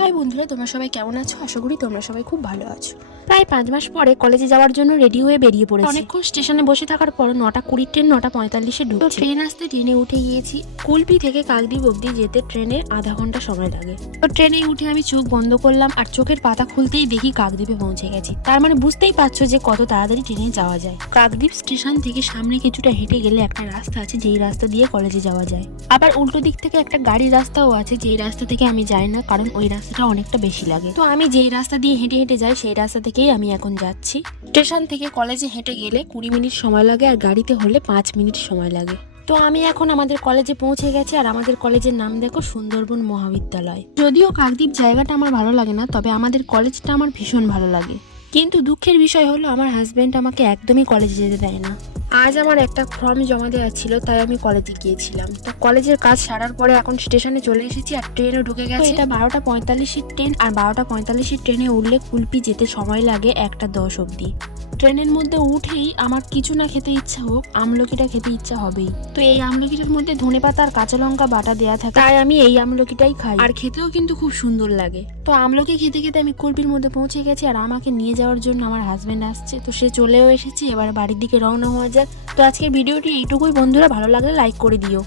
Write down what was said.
High বন্ধুরা, তোমরা সবাই কেমন আছো? আশা করি তোমরা সবাই খুব ভালো আছো। প্রায় 5 মাস পরে কলেজে যাওয়ার জন্য রেডি হয়ে বেরিয়ে পড়েছি। অনেকক্ষণ স্টেশনে বসে থাকার পর 9:20 ট্রেন 9:45-এ ঢুকছে। ট্রেন আসতে ট্রেনে উঠে গিয়েছি। কুলপি থেকে কাকদ্বীপ অবধি যেতে ট্রেনে আধা ঘন্টা সময় লাগে। তো ট্রেনে উঠে আমি চোখ বন্ধ করলাম আর চোখের পাতা খুলতেই দেখি কাকদ্বীপে পৌঁছে গেছি। তার মানে বুঝতেই পারছো যে কত তাড়াতাড়ি ট্রেনে যাওয়া যায়। কাকদ্বীপ স্টেশন থেকে সামনে কিছুটা হেঁটে গেলে একটা রাস্তা আছে, যেই রাস্তা দিয়ে কলেজে যাওয়া যায়। আবার উল্টো দিক থেকে একটা গাড়ির রাস্তাও আছে, যেই রাস্তা থেকে আমি যাই না, কারণ ওই রাস্তাটা অনেকটা বেশি লাগে। তো আমি যেই রাস্তা দিয়ে হেঁটে হেঁটে যাই সেই রাস্তা থেকেই আমি এখন যাচ্ছি। স্টেশন থেকে কলেজে হেঁটে গেলে 20 মিনিট সময় লাগে আর গাড়িতে হলে 5 মিনিট সময় লাগে। তো আমি এখন আমাদের কলেজে পৌঁছে গেছি আর আমাদের কলেজের নাম দেখো, সুন্দরবন মহাবিদ্যালয়। যদিও কাকদ্বীপ জায়গাটা আমার ভালো লাগে না, তবে আমাদের কলেজটা আমার ভীষণ ভালো লাগে। কিন্তু দুঃখের বিষয় হলো আমার হাজবেন্ড আমাকে একদমই কলেজে যেতে দেয় না। আজ আমার একটা ফর্ম জমা দেওয়া ছিল, তাই আমি কলেজে গিয়েছিলাম। তো কলেজের কাজ সারার পরে এখন স্টেশনে চলে এসেছি আর ট্রেনও ঢুকে গেছে। এটা 12:45-এর ট্রেন আর 12:45-এর ট্রেনে উঠলে কুলপি যেতে সময় লাগে 1:10 অবধি। ট্রেনের মধ্যে উঠেই আমার কিছু না খেতে ইচ্ছা হোক, আমলকিটা খেতে ইচ্ছা হবেই। তো এই আমলকিটার মধ্যে ধনেপাতা আর কাঁচা লঙ্কা বাটা দেওয়া থাকে, তাই আমি এই আমলকিটাই খাই। আর খেতেও কিন্তু খুব সুন্দর লাগে। তো আমলকি খেতে খেতে আমি কুলপির মধ্যে পৌঁছে গেছি আর আমাকে নিয়ে যাওয়ার জন্য আমার হাজবেন্ড আসছে। তো সে চলেও এসেছে, এবার বাড়ির দিকে রওনা হওয়া যাক। তো আজকের ভিডিওটি এইটুকুই বন্ধুরা, ভালো লাগলে লাইক করে দিও।